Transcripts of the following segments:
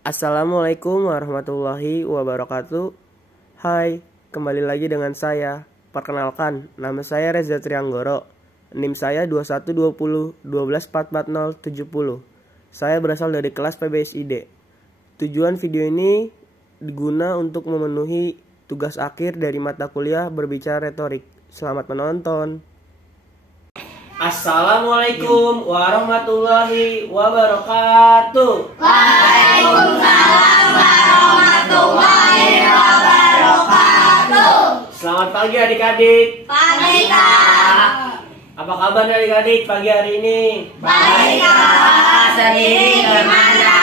Assalamualaikum warahmatullahi wabarakatuh. Hai, kembali lagi dengan saya. Perkenalkan, nama saya Reza Trianggoro. NIM saya 2120 1244070. Saya berasal dari kelas PBSID. Tujuan video ini diguna untuk memenuhi tugas akhir dari mata kuliah berbicara retorik. Selamat menonton. Assalamualaikum warahmatullahi wabarakatuh. Waalaikumsalam warahmatullahi wabarakatuh. Selamat pagi adik-adik. Pagi Kak. Apa kabar adik-adik pagi hari ini? Baik Kak. Sendiri gimana?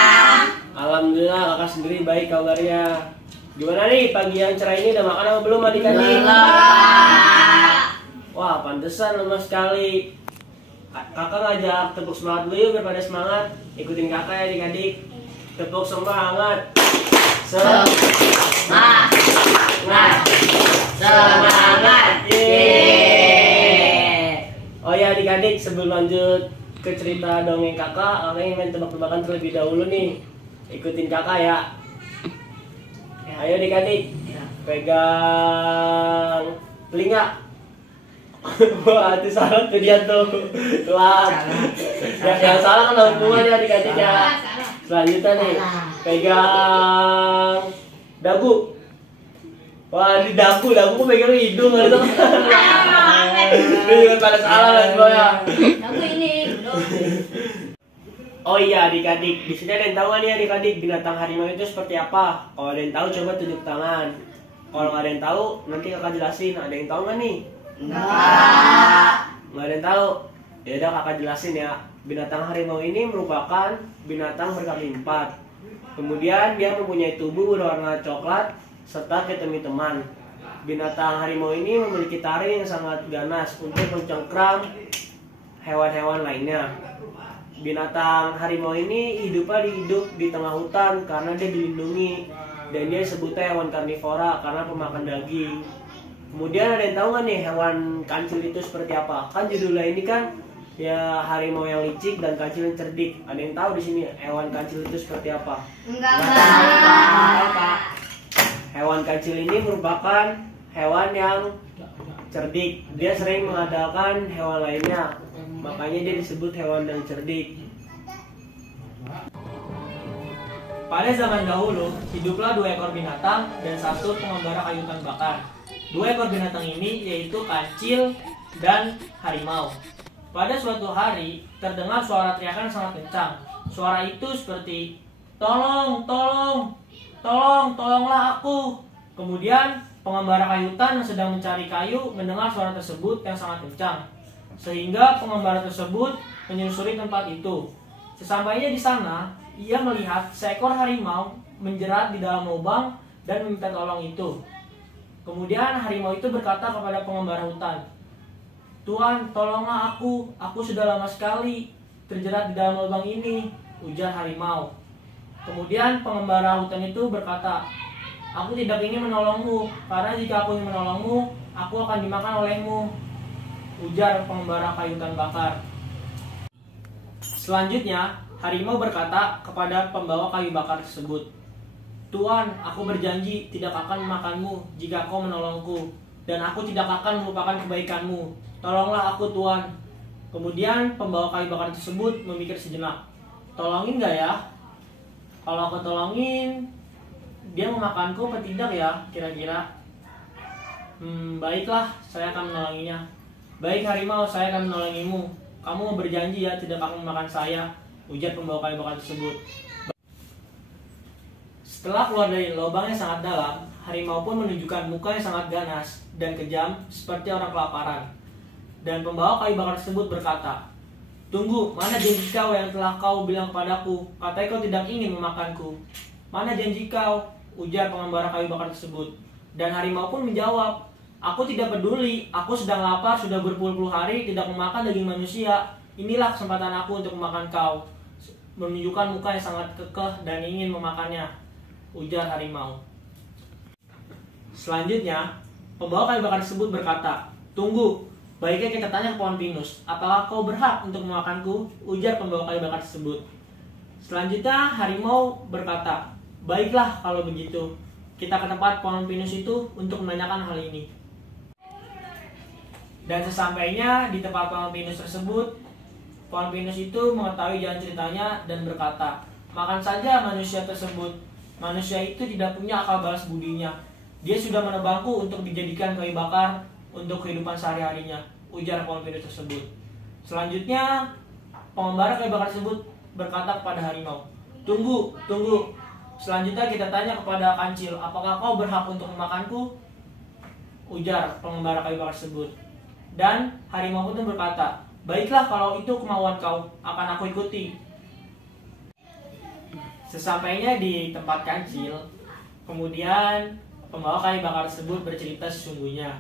Alhamdulillah kakak sendiri baik kabarnya. Gimana nih pagi yang cerah ini udah makan apa belum adik-adik? Wah pantesan lemas sekali. Kakak ngajak tepuk semangat dulu yuk biar pada semangat. Ikutin kakak ya adik-adik. Tepuk semangat. Semangat. Semangat. Oh ya adik-adik, sebelum lanjut ke cerita dongeng kakak ingin main tebak-tebakan terlebih dahulu nih. Ikutin kakak ya. Ayo adik-adik, pegang telinga. Wah, itu salah tuh dia tuh. Wah, yang salah kan hubungannya adik-adik ya. Selanjutnya nih, pegang dagu. Wah, di dagu kok pegang hidung gitu. Ini pada salah lah semuanya. Dagu ini belum. Oh iya adik-adik, di sini ada yang tahu nggak nih adik-adik binatang harimau itu seperti apa? Kalau ada yang tahu coba tunjuk tangan. Kalau nggak ada yang tahu nanti kakak jelasin. Ada yang tahu nggak nih? Nggak ada yang tahu. Ya udah kakak jelasin ya. Binatang harimau ini merupakan binatang berkaki 4. Kemudian dia mempunyai tubuh berwarna coklat serta ketem-keteman. Binatang harimau ini memiliki taring yang sangat ganas untuk mencengkram hewan-hewan lainnya. Binatang harimau ini hidupnya di tengah hutan karena dia dilindungi dan dia disebutnya hewan karnivora karena pemakan daging. Kemudian ada yang tahu nggak nih hewan kancil itu seperti apa? Kan judulnya ini kan ya harimau yang licik dan kancil yang cerdik. Ada yang tahu di sini hewan kancil itu seperti apa? Enggak tahu Kak. Hewan kancil ini merupakan hewan yang cerdik. Dia sering mengandalkan hewan lainnya. Makanya dia disebut hewan yang cerdik. Pada zaman dahulu, hiduplah 2 ekor binatang dan 1 pengembara kayu hutan bakar. 2 ekor binatang ini yaitu kancil dan harimau. Pada suatu hari, terdengar suara teriakan sangat kencang. Suara itu seperti, "Tolong, tolong, tolong, tolonglah aku." Kemudian, pengembara kayu hutan yang sedang mencari kayu mendengar suara tersebut yang sangat kencang. Sehingga pengembara tersebut menyusuri tempat itu. Sesampainya di sana, ia melihat seekor harimau menjerat di dalam lubang dan meminta tolong itu. Kemudian harimau itu berkata kepada pengembara hutan, "Tuan, tolonglah aku sudah lama sekali terjerat di dalam lubang ini," ujar harimau. Kemudian pengembara hutan itu berkata, "Aku tidak ingin menolongmu, karena jika aku ingin menolongmu, aku akan dimakan olehmu," ujar pengembara kayu hutan bakar. Selanjutnya, harimau berkata kepada pembawa kayu bakar tersebut, "Tuan, aku berjanji tidak akan memakanmu jika kau menolongku, dan aku tidak akan melupakan kebaikanmu. Tolonglah aku, Tuan." Kemudian pembawa kayu bakar tersebut memikir sejenak. "Tolongin gak ya? Kalau aku tolongin, dia memakanku apa tidak ya kira-kira? Baiklah, saya akan menolonginya." "Baik harimau, saya akan menolongimu. Kamu berjanji ya tidak akan memakan saya," ujar pembawa kayu bakar tersebut. Setelah keluar dari lubang yang sangat dalam, harimau pun menunjukkan muka yang sangat ganas dan kejam seperti orang kelaparan. Dan pembawa kayu bakar tersebut berkata, "Tunggu, mana janji kau yang telah kau bilang kepadaku? Katanya kau tidak ingin memakanku." "Mana janji kau?" ujar pengembara kayu bakar tersebut. Dan harimau pun menjawab, "Aku tidak peduli, aku sedang lapar sudah berpuluh-puluh hari tidak memakan daging manusia. Inilah kesempatan aku untuk memakan kau." Menunjukkan muka yang sangat kekeh dan ingin memakannya, ujar harimau. Selanjutnya, pembawa kayu bakar tersebut berkata, "Tunggu, baiknya kita tanya ke pohon pinus, apakah kau berhak untuk memakanku?" ujar pembawa kayu bakar tersebut. Selanjutnya harimau berkata, "Baiklah kalau begitu, kita ke tempat pohon pinus itu untuk menanyakan hal ini." Dan sesampainya di tempat pohon pinus tersebut, pohon pinus itu mengetahui jalan ceritanya dan berkata, "Makan saja manusia tersebut. Manusia itu tidak punya akal balas budinya. Dia sudah menebangku untuk dijadikan kayu bakar untuk kehidupan sehari-harinya," ujar pohon pinus tersebut. Selanjutnya, pengembara kayu bakar tersebut berkata kepada harimau, Tunggu. Selanjutnya kita tanya kepada kancil, apakah kau berhak untuk memakanku?" ujar pengembara kayu bakar tersebut. Dan harimau pun berkata, "Baiklah kalau itu kemauan kau, akan aku ikuti." Sesampainya di tempat kancil, kemudian pembawa kayu bakar tersebut bercerita sesungguhnya.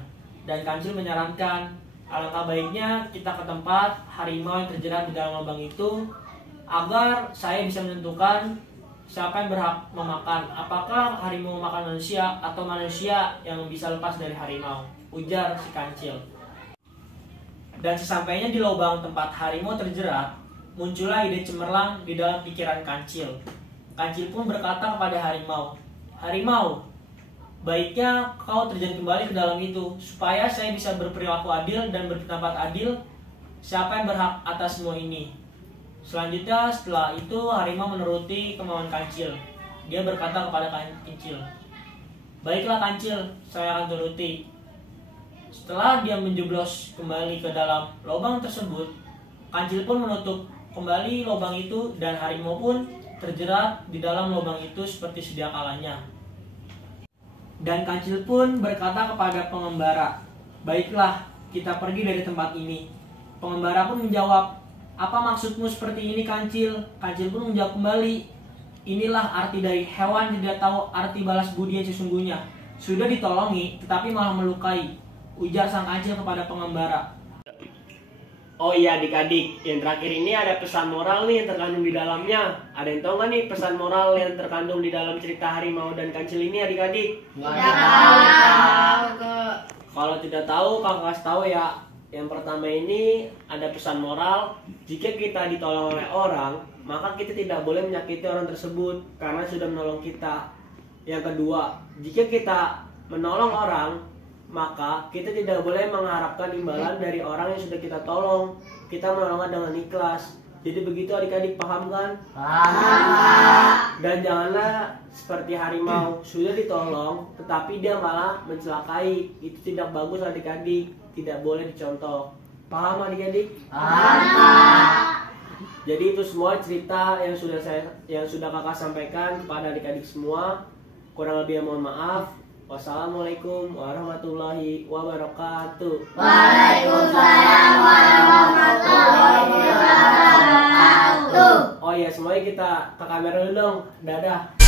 Dan kancil menyarankan, alangkah baiknya kita ke tempat harimau yang terjerat di dalam lubang itu, agar saya bisa menentukan siapa yang berhak memakan, apakah harimau memakan manusia atau manusia yang bisa lepas dari harimau, ujar si kancil. Dan sesampainya di lubang tempat harimau terjerat, muncullah ide cemerlang di dalam pikiran kancil. Kancil pun berkata kepada harimau, "Harimau, baiknya kau terjun kembali ke dalam itu, supaya saya bisa berperilaku adil dan berpendapat adil siapa yang berhak atas semua ini." Selanjutnya setelah itu harimau menuruti kemauan kancil. Dia berkata kepada kancil, "Baiklah kancil, saya akan turuti." Setelah dia menjeblos kembali ke dalam lubang tersebut, kancil pun menutup kembali lubang itu dan harimau pun terjerat di dalam lubang itu seperti sedia kalanya. Dan kancil pun berkata kepada pengembara, "Baiklah, kita pergi dari tempat ini." Pengembara pun menjawab, "Apa maksudmu seperti ini, kancil?" Kancil pun menjawab kembali, "Inilah arti dari hewan yang tidak tahu arti balas budi yang sesungguhnya. Sudah ditolongi, tetapi malah melukai," ujar sang kancil kepada pengembara. Oh iya adik-adik, yang terakhir ini ada pesan moral nih yang terkandung di dalamnya. Ada yang tahu nggak nih pesan moral yang terkandung di dalam cerita harimau dan kancil ini adik-adik? Nggak tahu. Kalau tidak tahu, kakak kasih tahu ya. Yang pertama ini ada pesan moral, jika kita ditolong oleh orang, maka kita tidak boleh menyakiti orang tersebut karena sudah menolong kita. Yang kedua, jika kita menolong orang, maka kita tidak boleh mengharapkan imbalan dari orang yang sudah kita tolong. Kita menolongnya dengan ikhlas. Jadi begitu adik-adik, paham kan? Paham. Dan janganlah seperti harimau, sudah ditolong tetapi dia malah mencelakai. Itu tidak bagus adik-adik, tidak boleh dicontoh. Paham adik-adik? Paham. Jadi itu semua cerita yang sudah kakak sampaikan kepada adik-adik semua. Kurang lebih mohon maaf. Wassalamualaikum warahmatullahi wabarakatuh. Waalaikumsalam warahmatullahi wabarakatuh. Oh iya, semuanya kita ke kamera dulu dong. Dadah.